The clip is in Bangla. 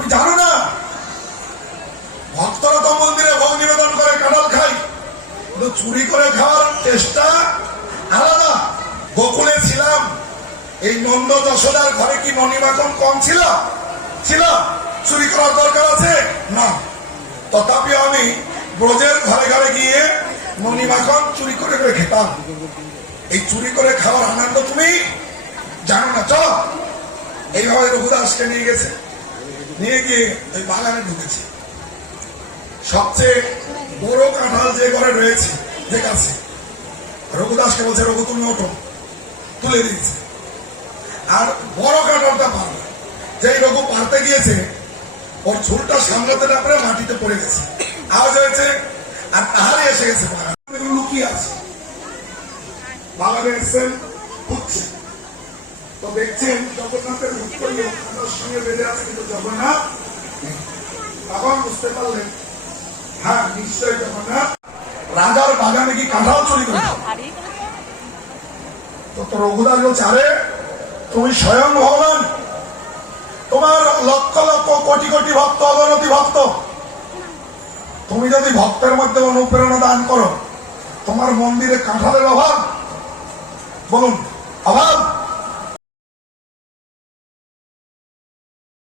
তুমি জানো না ভক্তরা তো মন্দিরে ভোগ নিবেদন করে কাঁঠাল খাই, কিন্তু চুরি করে খাওয়ার চেষ্টা আলাদা। গোকুলে ছিলাম, এই নন্দ যশোদার ঘরে কি ননি মাখন কম ছিল? ছিল? চুরি করার দরকার আছে না। তথাপি আমি ব্রজের ঘরে ঘরে গিয়ে ননি মাখন চুরি করে করে খেতাম। এই চুরি করে খাওয়ার আনন্দ তুমি জানো না। চলো, এইভাবে রঘুদাসকে নিয়ে গেছে, নিয়ে গিয়ে ওই বাগানে ঢুকেছে। সবচেয়ে বড় কাঁঠাল যে ঘরে রয়েছে, যে কাছে, রঘুদাসকে বলছে রঘু তুমি ওঠো, তুলে দিয়েছে। আর বড় কাঁঠালটা পারবে, যেই রঘু পারতে গিয়েছে ওর ঝুলটা সামলাতে না পারে মাটিতে পড়ে গেছে, আওয়াজ হয়েছে, আর তাহারে এসে গেছে বাগান। লুকিয়ে আছে, বাগানে এসছেন, খুঁজছে, তো দেখছেন জগন্নাথের মুখগুলো কাঁঠার সঙ্গে বেঁধে আছে, কিন্তু জগন্নাথ নেই। তখন বুঝতে পারলেন হ্যাঁ নিশ্চয়ই জগন্নাথ রাজার বাগানে কি কাঁঠাল চুরি করে। তো রঘুদাস বলছে আরে তুমি স্বয়ং ভগবান, তোমার লক্ষ লক্ষ কোটি কোটি ভক্ত, অগণতি ভক্ত, তুমি যদি ভক্তের মধ্যে অনুপ্রেরণা দান করো, তোমার মন্দিরে কাঁঠালের অভাব? বলুন অভাব?